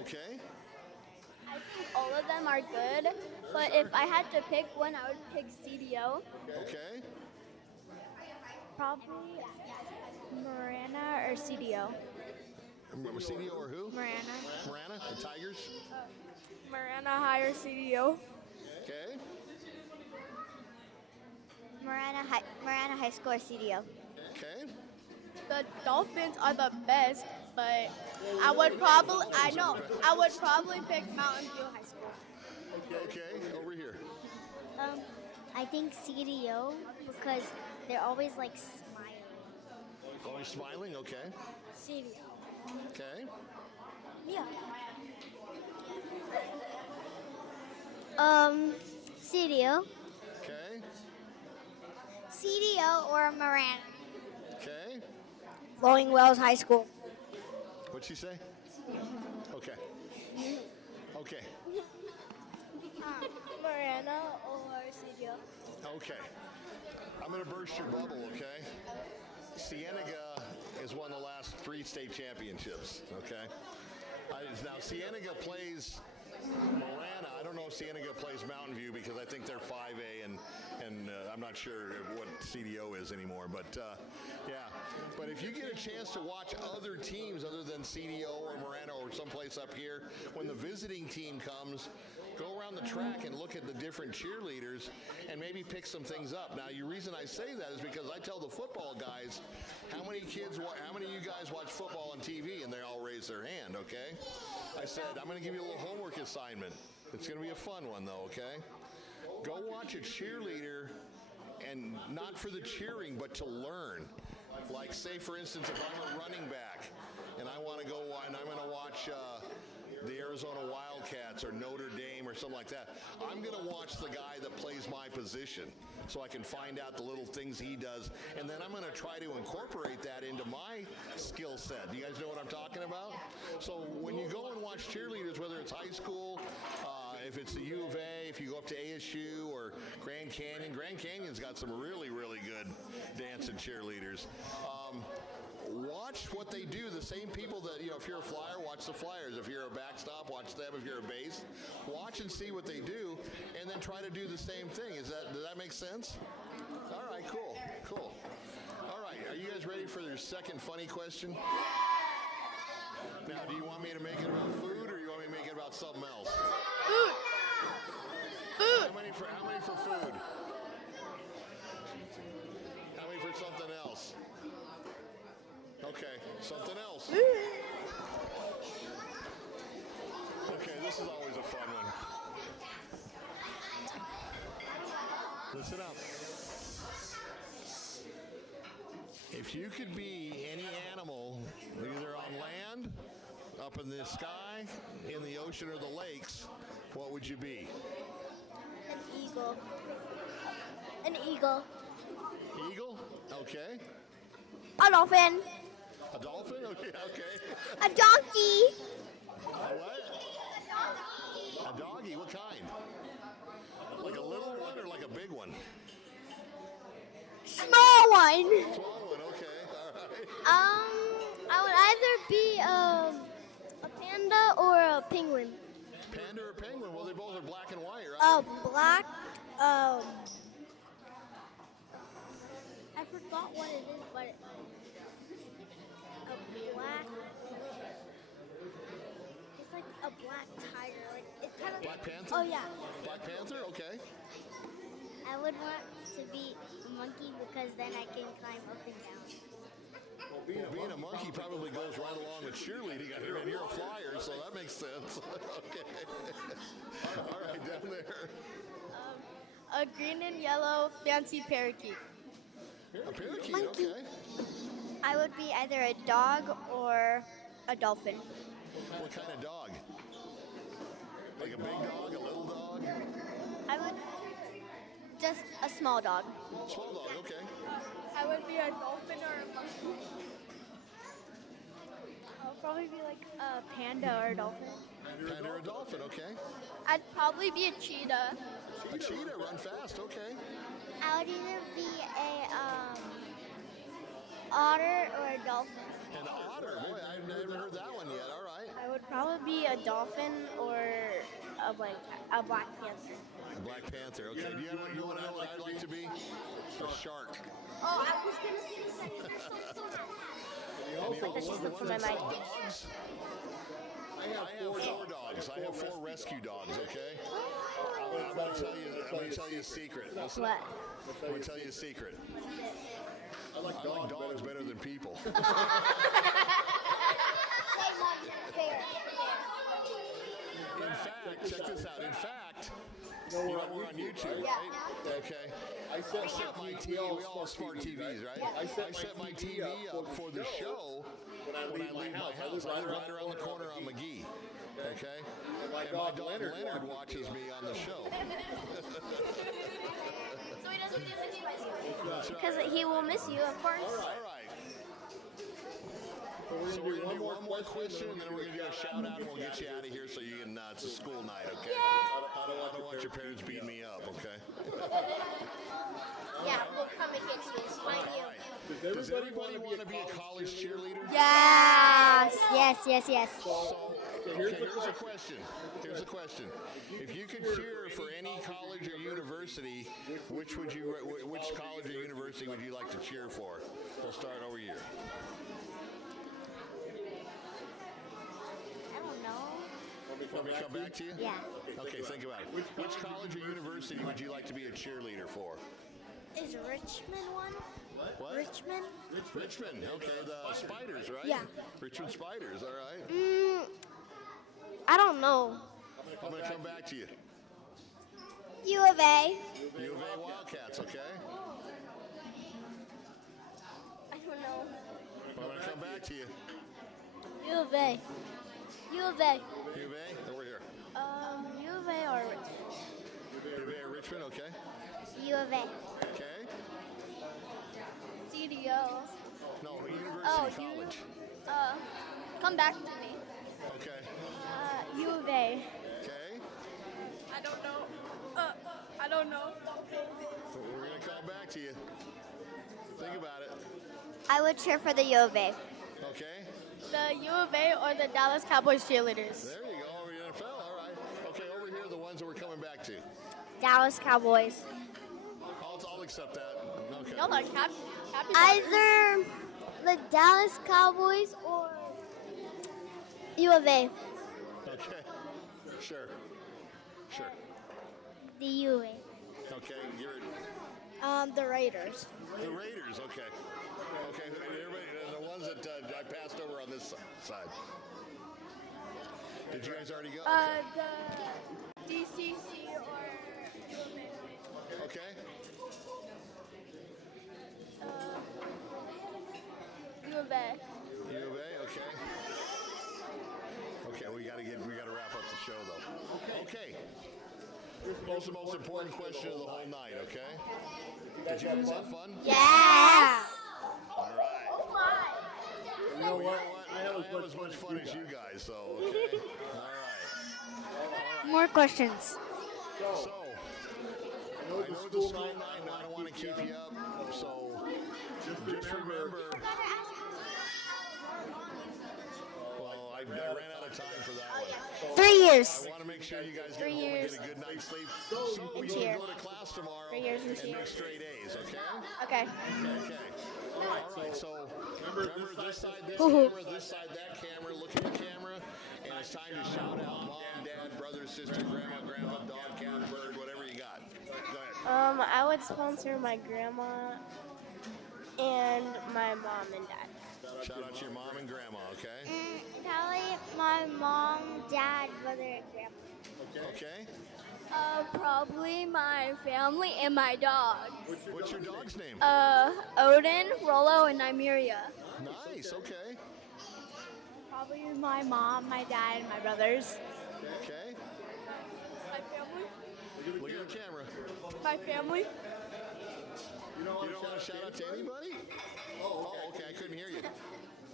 Okay. I think all of them are good, but if I had to pick one, I would pick CDO. Okay. Probably Marana or CDO. CDO or who? Marana. Marana, the Tigers. Marana High or CDO. Okay. Marana High School or CDO. Okay. The Dolphins are the best, but I would probably pick Mountain View High School. Okay, over here. I think CDO because They're always like smiling. Always smiling, okay. Cereal. Okay. Yeah. CDO. Okay. CDO or Miranda. Okay. Flowing Wells High School. What'd she say? Okay. Okay. Miranda or CDO. Okay. I'm going to burst your bubble, okay? Cienega has won the last 3 state championships, okay? Now, Cienega plays Marana. I don't know if Cienega plays Mountain View because I think they're 5A and I'm not sure what CDO is anymore. But, yeah. But if you get a chance to watch other teams other than CDO or Marana or someplace up here, when the visiting team comes, go around the track and look at the different cheerleaders and maybe pick some things up. Now, the reason I say that is because I tell the football guys, how many of you guys watch football on TV? And they all raise their hand, okay? I said, I'm going to give you a little homework assignment. It's going to be a fun one, though, okay? Go watch a cheerleader, and not for the cheering, but to learn. Like, say, for instance, if I'm a running back, and I want to go, and I'm going to watch the Arizona Wildcats or Notre Dame or something like that, I'm going to watch the guy that plays my position so I can find out the little things he does, and then I'm going to try to incorporate that into my skill set. Do you guys know what I'm talking about? So when you go and watch cheerleaders, whether it's high school, if it's the U of A, if you go up to ASU or Grand Canyon's got some really, really good dancing cheerleaders. Watch what they do. The same people that, if you're a flyer, watch the flyers. If you're a backstop, watch them. If you're a base, watch and see what they do, and then try to do the same thing. Does that make sense? All right, cool. All right, are you guys ready for your second funny question? Now, do you want me to make it about food, or you want me to make it about something else? Food. How many for food? How many for something else? Okay, something else. Okay, this is always a fun one. Listen up. If you could be any animal, either on land, up in the sky, in the ocean, or the lakes, what would you be? An eagle. An eagle. Eagle? Okay. A dolphin. A dolphin? Okay. A donkey. A what? A doggy? What kind? Like a little one or like a big one? Small one. Small one, okay. All right. I would either be a panda or a penguin. Panda or penguin? Well, they both are black and white, right? Black. I forgot what it is, but a black. It's like a black tiger. Like it's kind of. Black Panther? Oh yeah. Black Panther? Okay. I would want to be a monkey because then I can climb up and down. Well, being a monkey probably goes right along with cheerleading. I mean, you're a flyer, so that makes sense. Okay. All right, down there. A green and yellow fancy parakeet. A parakeet, Monkey. okay. I would be either a dog or a dolphin. What kind of dog? Like a big dog, a little dog? I would just a small dog. Small dog, okay. I would be a dolphin or a monkey. I'll probably be like a panda or a dolphin. Panda or a dolphin, okay. I'd probably be a cheetah. A cheetah, run fast, okay. I would either be a otter or a dolphin. An otter, boy, I've never heard that one yet. All right. I would probably be a dolphin or a black panther. A Black Panther, okay. Do you want to know what I'd like to be? A shark. Oh, I was gonna say the same. That just slipped from my mind. Dogs? I have 4 dogs. I have 4 rescue dogs, okay? I'm going to tell you a secret. Listen, What? I'm going to tell you a secret. I like dogs better than people. In fact, check this out. In fact, You know we're on YouTube, right? Okay. I set my TV. We all have smart TVs, right? I set my TV up for the show when I leave my house. I live right around the corner on McGee. Okay. And my dog Leonard watches me on the show. So he doesn't miss you. That's right. Because he will miss you, of course. All right. So we're going to do one more question, and then we're going to do a shout out, and we'll get you out of here so you can. It's a school night, okay? I don't want your parents beating me up, okay? Yeah, we'll come and get you. It's fine. All right. Does everybody want to be a college cheerleader? Yes, yes, yes, yes. So, okay, here's a question. Here's a question. If you could cheer for any college or university, which college or university would you like to cheer for? We'll start over here. I don't know. Want me to come back to you? Yeah. Okay, think about it. Which college or university would you like to be a cheerleader for? Is Richmond one? What? Richmond? Richmond. Okay, the Spiders, right? Yeah. Richmond Spiders, all right. I don't know. I'm going to come back to you. U of A. U of A Wildcats, okay? I don't know. I'm going to come back to you. U of A. U of A. U of A, over here. U of A or Richmond? U of A or Richmond, okay? U of A. Okay. CDO. No, university, you- college. Come back to me. Okay. U of A. Okay. I don't know. I don't know. We're going to come back to you. Think about it. I would cheer for the U of A. Okay. The U of A or the Dallas Cowboys cheerleaders. There you go. Over the NFL. All right. Okay, over here, the ones that we're coming back to. Dallas Cowboys. I'll accept that. Okay. Y'all are happy. Either the Dallas Cowboys or U of A. Okay. Sure. Sure. The U of A. Okay. You're The Raiders. the Raiders. Okay. Okay. Everybody, the ones that I passed over on this side. Did you guys already go? The DCC or U of A. Okay. U of A. U of A. Okay. Okay. We gotta wrap up the show though. Okay. Here's the most important question of the whole night. Okay. Did you guys have fun? Yeah. All right. You know what? I had as much fun as you guys, so okay. All right. More questions. So, I know it's a school night, and I don't want to keep you up, so just remember. Well, I ran out of time for that one. 3 years. I want to make sure you guys get 3 home and years. get a good night's sleep so we can go to class tomorrow 3 years and and cheer. make straight A's, okay? Okay. Okay. All right, so remember this side, this camera, this side, that camera, look at the camera, and it's time to shout out mom, dad, brother, sister, grandma, dog, cat, bird, whatever you got. Go ahead. I would sponsor my grandma and my mom and dad. Shout out to your mom and grandma, okay? Probably my mom, dad, brother, and grandma. Okay. Probably my family and my dog. What's your dog's name? Odin, Rollo, and Nymeria. Nice, okay. Probably my mom, my dad, and my brothers. Okay. My family. Look at the camera. My family. You don't want to shout out to anybody? Oh, okay, I couldn't hear you.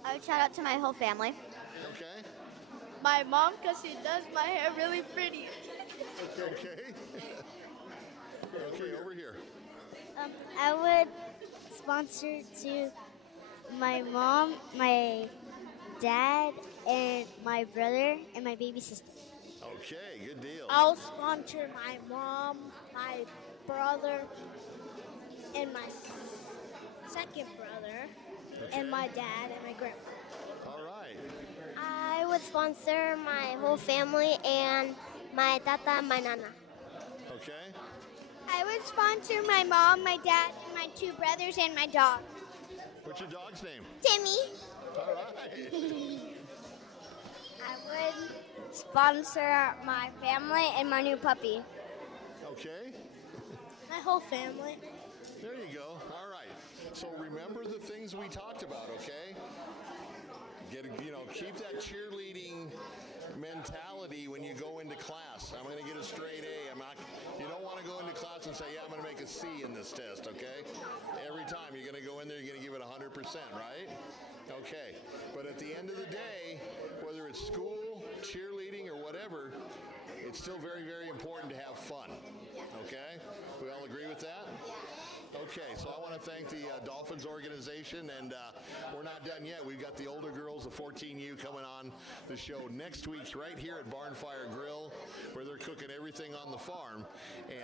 I would shout out to my whole family. Okay. My mom, because she does my hair really pretty. Okay. Okay, over here. I would sponsor to my mom, my dad, and my brother, and my baby sister. Okay, good deal. I'll sponsor my mom, my brother, and my second brother, and my dad, and my grandma. All right. I would sponsor my whole family and my tata and my nana. Okay. I would sponsor my mom, my dad, and my two brothers and my dog. What's your dog's name? Timmy. All right. I would sponsor my family and my new puppy. Okay? My whole family. There you go. All right. So remember the things we talked about, okay? Keep that cheerleading mentality when you go into class. I'm going to get a straight A. You don't want to go into class and say, yeah, I'm going to make a C in this test, okay? Every time you're going to go in there, you're going to give it 100%, right? Okay. But at the end of the day, whether it's school, cheerleading, or whatever, it's still very, very important to have fun. Okay? We all agree with that? Okay, so I want to thank the Dolphins organization, and we're not done yet. We've got the older girls, the 14U, coming on the show next week right here at Barnfire Grill, where they're cooking everything on the farm.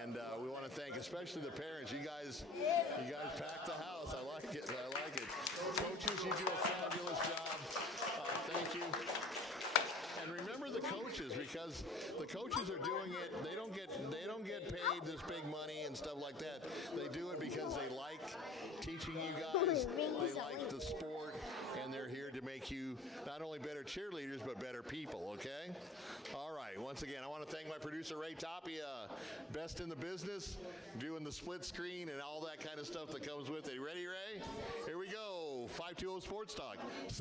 And we want to thank especially the parents. You guys packed the house. I like it. I like it. Coaches, you do a fabulous job. Thank you. And remember the coaches, because the coaches are doing it. They don't get paid this big money and stuff like that. They do it because they like teaching you guys. They like the sport, and they're here to make you not only better cheerleaders but better people. Okay. All right. Once again, I want to thank my producer Ray Tapia, best in the business, doing the split screen and all that kind of stuff that comes with it. Ready, Ray? Here we go. 520 Sports Talk.